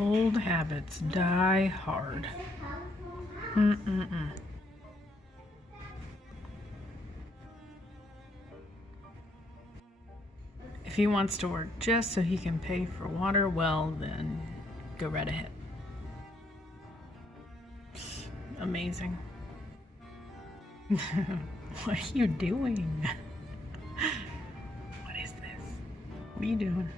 Old habits die hard. If he wants to work just so he can pay for water, well, then go right ahead. Amazing. What are you doing? What is this? What are you doing?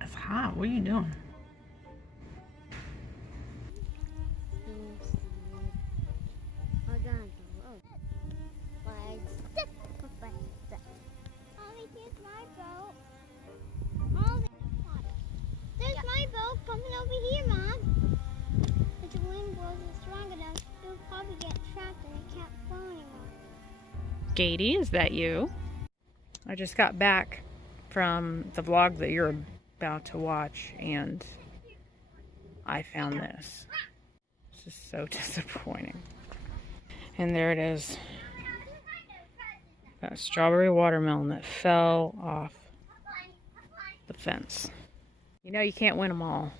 It's hot. What are you doing? There's my boat coming over here, Mom. If the wind wasn't strong enough, it would probably get trapped and it can't flow anymore. Katie, is that you? I just got back from the vlog that you're about to watch and I found this. This is so disappointing. And there it is. That strawberry watermelon that fell off the fence. You know you can't win them all.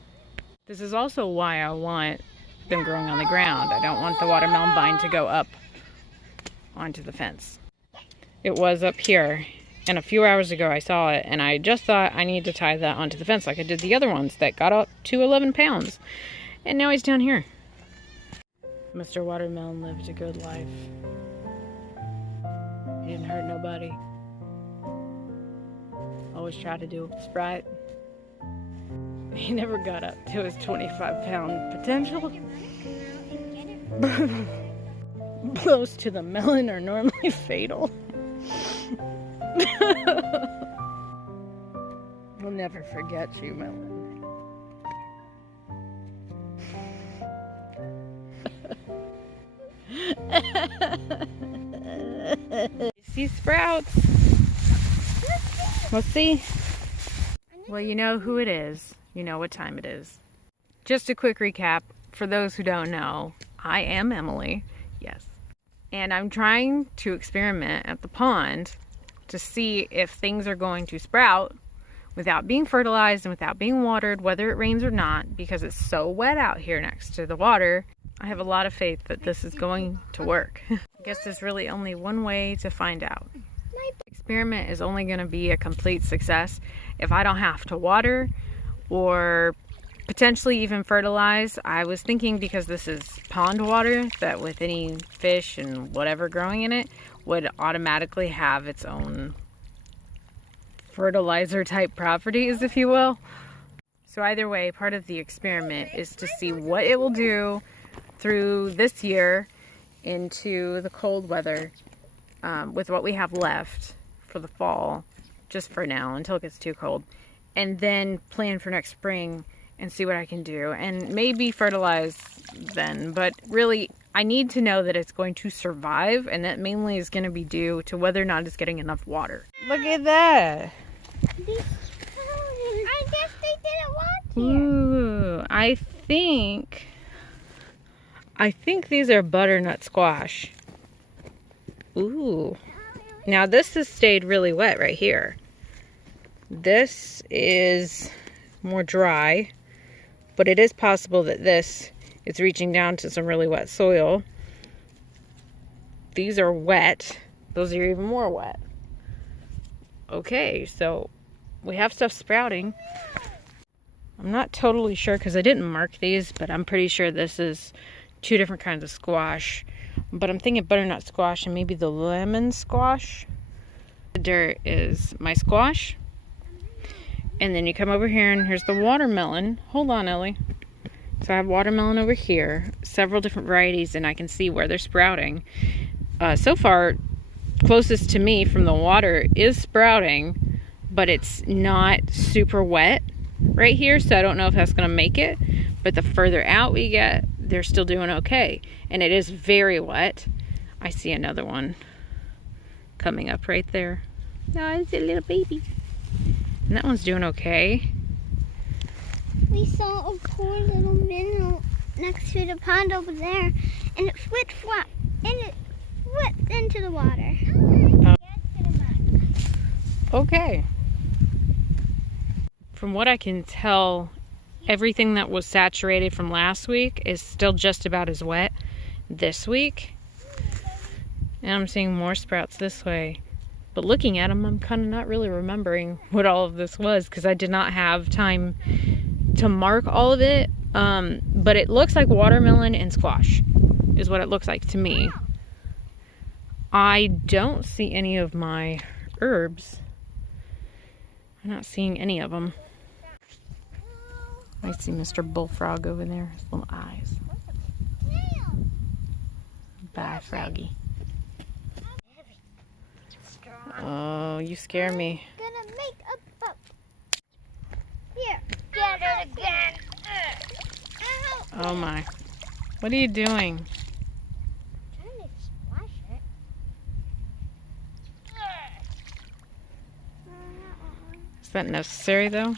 This is also why I want them growing on the ground. I don't want the watermelon vine to go up onto the fence. It was up here, and a few hours ago I saw it, and I just thought I need to tie that onto the fence like I did the other ones that got up to 11 pounds. And now he's down here. Mr. Watermelon lived a good life. He didn't hurt nobody. Always tried to do what was right. He never got up to his 25-pound potential. Blows to the melon are normally fatal. I'll never forget you, melon. See sprouts. Let's see. Well, you know who it is. You know what time it is. Just a quick recap for those who don't know. I am Emily. Yes. And I'm trying to experiment at the pond to see if things are going to sprout without being fertilized and without being watered, whether it rains or not, because it's so wet out here next to the water. I have a lot of faith that this is going to work. I guess there's really only one way to find out. The experiment is only going to be a complete success if I don't have to water or potentially even fertilize. I was thinking, because this is pond water, that with any fish and whatever growing in it would automatically have its own fertilizer type properties, if you will. So either way, part of the experiment is to see what it will do through this year into the cold weather with what we have left for the fall, just for now until it gets too cold, and then plan for next spring and see what I can do and maybe fertilize then. But really, I need to know that it's going to survive, and that mainly is going to be due to whether or not it's getting enough water. Look at that. I guess they didn't want to. Ooh, I think these are butternut squash. Ooh. Now this has stayed really wet right here. This is more dry, but it is possible that this is reaching down to some really wet soil. These are wet. Those are even more wet. Okay, so we have stuff sprouting. I'm not totally sure because I didn't mark these, but I'm pretty sure this is 2 different kinds of squash. But I'm thinking butternut squash and maybe the lemon squash. The dirt is my squash. And then you come over here and here's the watermelon. Hold on, Ellie. So I have watermelon over here, several different varieties, and I can see where they're sprouting. So far, closest to me from the water is sprouting, but it's not super wet right here, so I don't know if that's going to make it. But the further out we get, they're still doing okay. And it is very wet. I see another one coming up right there. Oh, it's a little baby. And that one's doing okay. We saw a poor little minnow next to the pond over there, and it flipped into the water. Okay. From what I can tell, everything that was saturated from last week is still just about as wet this week. And I'm seeing more sprouts this way. But looking at them, I'm kind of not really remembering what all of this was because I did not have time to mark all of it. But it looks like watermelon and squash is what it looks like to me. I don't see any of my herbs. I'm not seeing any of them. I see Mr. Bullfrog over there, his little eyes. Bye, Froggy. Oh, you scare me. Gonna make a boat. Here, get it again. Ow. Oh my. What are you doing? Trying to splash it. Is that necessary though?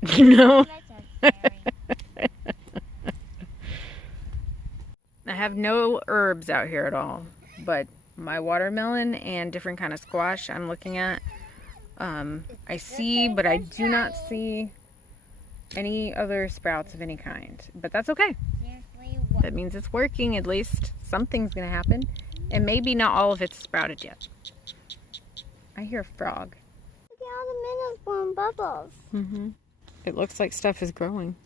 No. No. Necessary. I have no herbs out here at all, but my watermelon and different kind of squash I'm looking at. I see, but I do not see any other sprouts of any kind. But that's okay. That means it's working. At least something's gonna happen. And maybe not all of it's sprouted yet. I hear a frog. Look at all the minnows blowing bubbles. Mm-hmm. It looks like stuff is growing.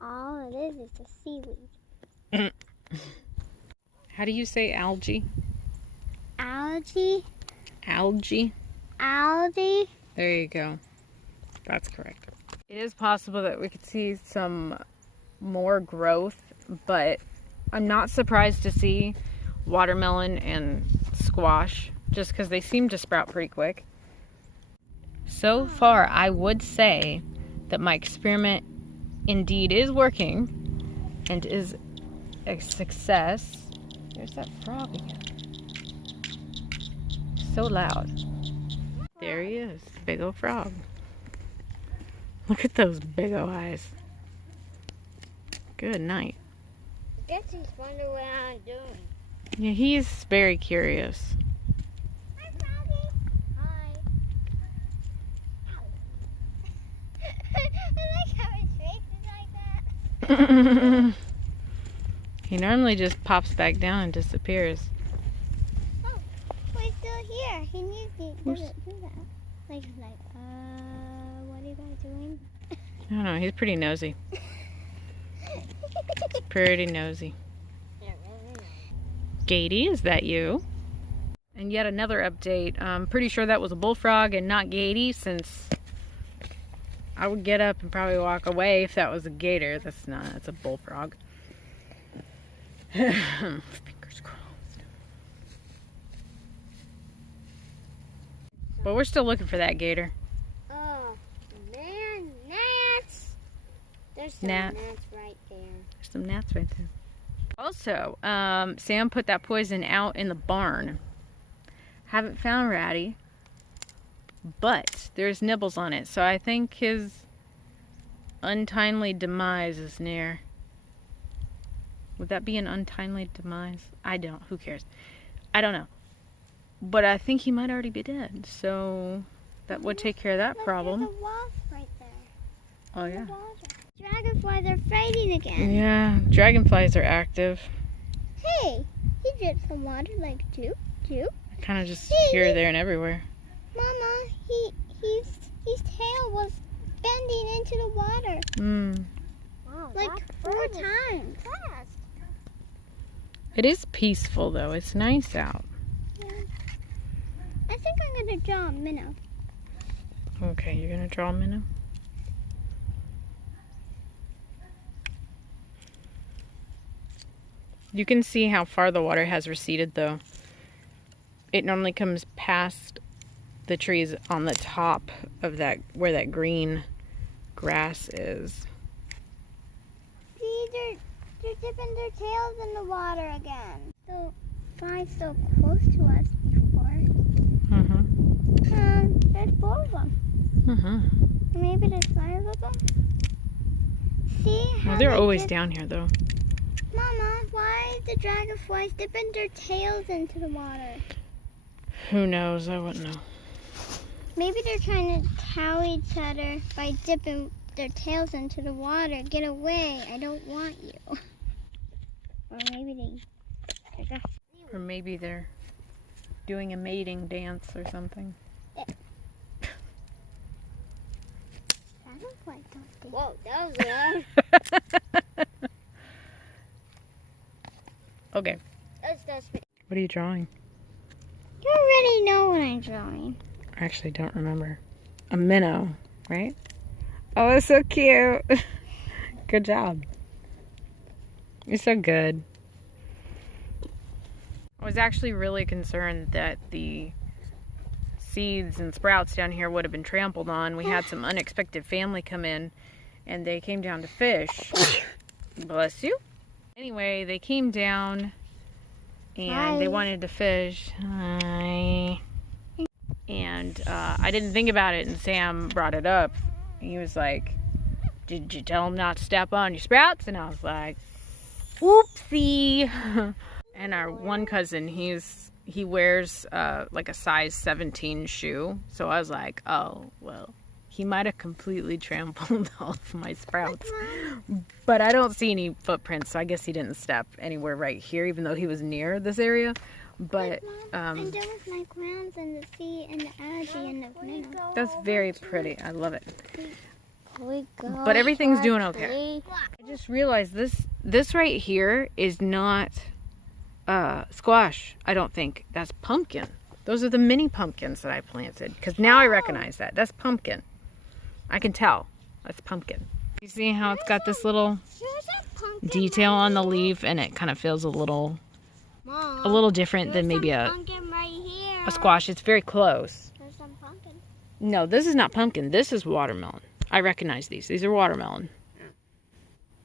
All it is the seaweed. How do you say algae? Algae. Algae? Algae. There you go. That's correct. It is possible that we could see some more growth, but I'm not surprised to see watermelon and squash just because they seem to sprout pretty quick. So far, I would say that my experiment indeed is working and is a success. There's that frog again. So loud. There he is. Big old frog. Look at those big old eyes. Good night. I guess he's wondering what I'm doing. Yeah, he's very curious. Hi, Froggy. Hi. I like how his face is like that. He normally just pops back down and disappears. Oh, he's still here. He needs to do that. Like, what are you guys doing? I don't know, he's pretty nosy. Pretty nosy. Gatey, is that you? And yet another update. I'm pretty sure that was a bullfrog and not Gatey, since I would get up and probably walk away if that was a gator. That's not, that's a bullfrog. Fingers crossed. But we're still looking for that gator. Oh, man, gnats. There's some gnats right there. There's some gnats right there. Also, Sam put that poison out in the barn. Haven't found Ratty, but there's nibbles on it, so I think his untimely demise is near. Would that be an untimely demise? I don't. Who cares? I don't know. But I think he might already be dead, so that would take care of that problem. There's a wasp right there. Oh, yeah. Dragonflies are fighting again. Yeah, dragonflies are active. Hey, he dripped some water like two. Kind of just here, there, and everywhere. Mama, his tail was bending into the water. Wow, like 4 times. It is peaceful though. It's nice out. Yeah. I think I'm gonna draw a minnow. Okay, you're gonna draw a minnow? You can see how far the water has receded though. It normally comes past the trees on the top of that, where that green grass is. See, they're dipping their tails in the water again. So, flies so close to us before. There's 4 of them. Maybe there's 5 of them. See how Well, they're they always dip- down here though. Mama, why are the dragonflies dipping their tails into the water? Who knows? I wouldn't know. Maybe they're trying to tell each other by dipping their tails into the water. Get away, I don't want you. Or maybe they... Or maybe they're doing a mating dance or something. Sounds like something. Whoa, that was loud. Okay. What are you drawing? You already know what I'm drawing. I actually don't remember. A minnow, right? Oh, it's so cute. Good job. You're so good. I was actually really concerned that the seeds and sprouts down here would have been trampled on. We had some unexpected family come in and they came down to fish. Bless you. Anyway, they came down and Hi. they wanted to fish. Hi. And I didn't think about it, and Sam brought it up. He was like, "Did you tell him not to step on your sprouts?" And I was like, "Oopsie." And our one cousin, he wears like a size 17 shoe. So I was like, oh, well, he might have completely trampled all of my sprouts. But I don't see any footprints, so I guess he didn't step anywhere right here, even though he was near this area. But I'm done with my crowns and the sea and the algae and the minnow. that's very pretty. I love it. We go. But everything's doing okay. I just realized this right here is not squash, I don't think. That's pumpkin. Those are the mini pumpkins that I planted. Because now I recognize that. That's pumpkin. I can tell. That's pumpkin. You see how it's got this little detail on the leaf, and it kind of feels a little different than maybe a squash. It's very close. There's some pumpkin. No, this is not pumpkin. This is watermelon. I recognize these. These are watermelon.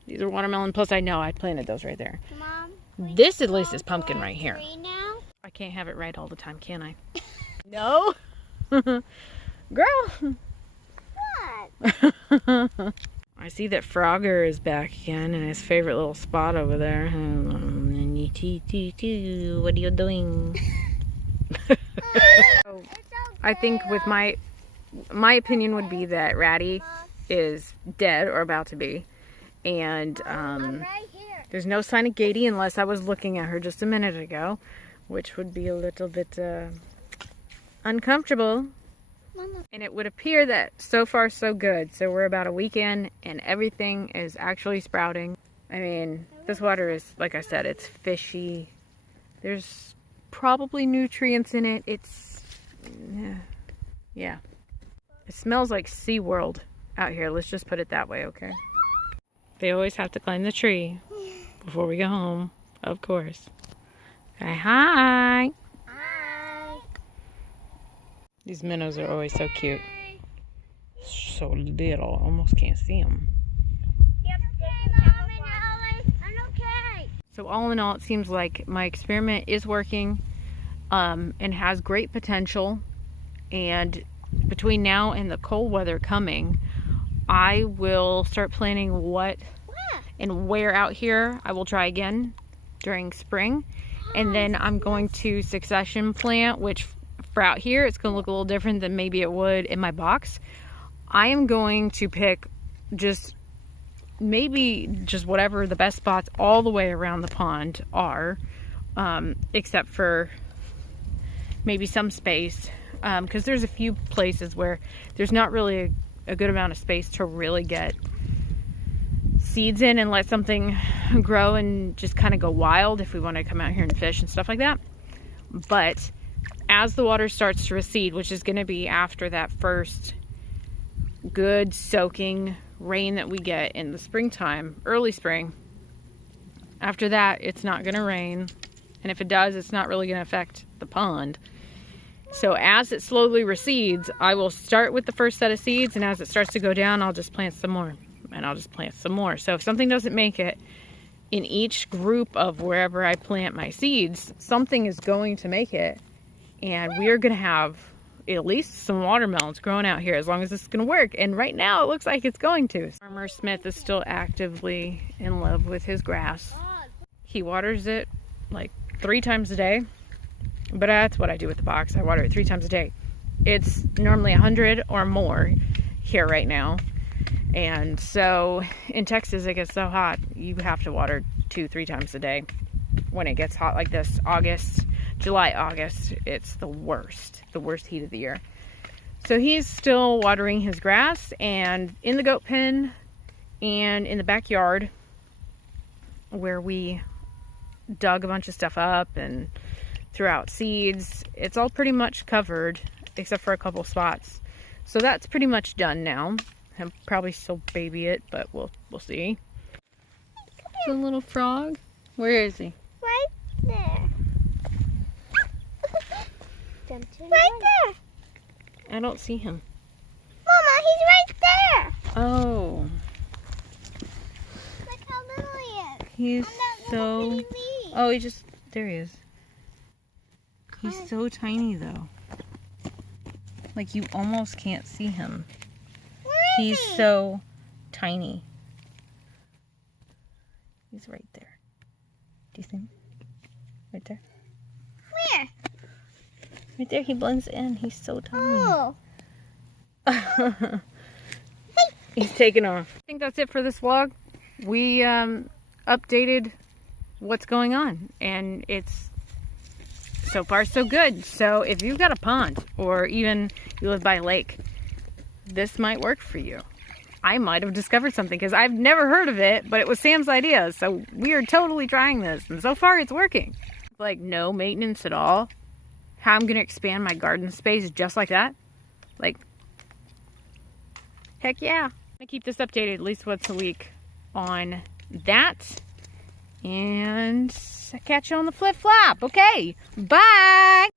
These are watermelon. Plus, I know I planted those right there. Mom, This at least is pumpkin right here. now? I can't have it right all the time, can I? No. Girl. What? I see that Frogger is back again in his favorite little spot over there. What are you doing? I think with my opinion would be that Ratty is dead or about to be. And Right here. there's no sign of Gaty unless I was looking at her just a minute ago, which would be a little bit uncomfortable. Mama. And it would appear that so far so good. So we're about a week in and everything is actually sprouting. I mean, this water is, like I said, it's fishy. There's probably nutrients in it. It's, yeah. It smells like SeaWorld out here. Let's just put it that way, okay? They always have to climb the tree before we go home, of course. Okay, hi. Hi. These minnows are always so cute. So little, almost can't see them. Yep. I'm okay. So all in all, it seems like my experiment is working and has great potential. And between now and the cold weather coming, I will start planning what and where out here I will try again during spring. And then I'm going to succession plant, which for out here, it's going to look a little different than maybe it would in my box. I am going to pick just whatever the best spots all the way around the pond are, except for maybe some space, because there's a few places where there's not really a good amount of space to really get seeds in and let something grow and just kind of go wild if we want to come out here and fish and stuff like that. But as the water starts to recede, which is going to be after that first good soaking rain that we get in the springtime, early spring, after that it's not going to rain, and if it does, it's not really going to affect the pond. So as it slowly recedes, I will start with the first set of seeds, and as it starts to go down, I'll just plant some more, and I'll just plant some more. So if something doesn't make it in each group of wherever I plant my seeds, something is going to make it, and we're going to have at least some watermelons growing out here as long as this is going to work. And right now it looks like it's going to. Farmer Smith is still actively in love with his grass. He waters it like 3 times a day. But that's what I do with the box. I water it 3 times a day. It's normally 100 or more here right now. And so in Texas, it gets so hot, you have to water 2-3 times a day. When it gets hot like this, July, August, it's the worst heat of the year. So he's still watering his grass, and in the goat pen and in the backyard where we dug a bunch of stuff up and threw out seeds, it's all pretty much covered except for a couple spots. So that's pretty much done now. I'll probably still baby it, but we'll see. It's a little frog. Where is he? Right there. Right there. I don't see him. Mama, he's right there. Oh, Look how little he is. he's On that so... little bitty leaf. Oh, there he is. He's so tiny though. Like you almost can't see him. Where is He's he? so tiny. He's right there. Do you see him? Right there. Where? Right there, he blends in. He's so tiny. Oh. He's taking off. I think that's it for this vlog. We updated what's going on, and it's so far so good. So if you've got a pond, or even you live by a lake, this might work for you. I might have discovered something because I've never heard of it, but it was Sam's idea. So we are totally trying this, and so far it's working. Like no maintenance at all. How I'm gonna expand my garden space just like that? Like, heck yeah. I'm gonna keep this updated at least once a week on that. And catch you on the flip flop. Okay, bye.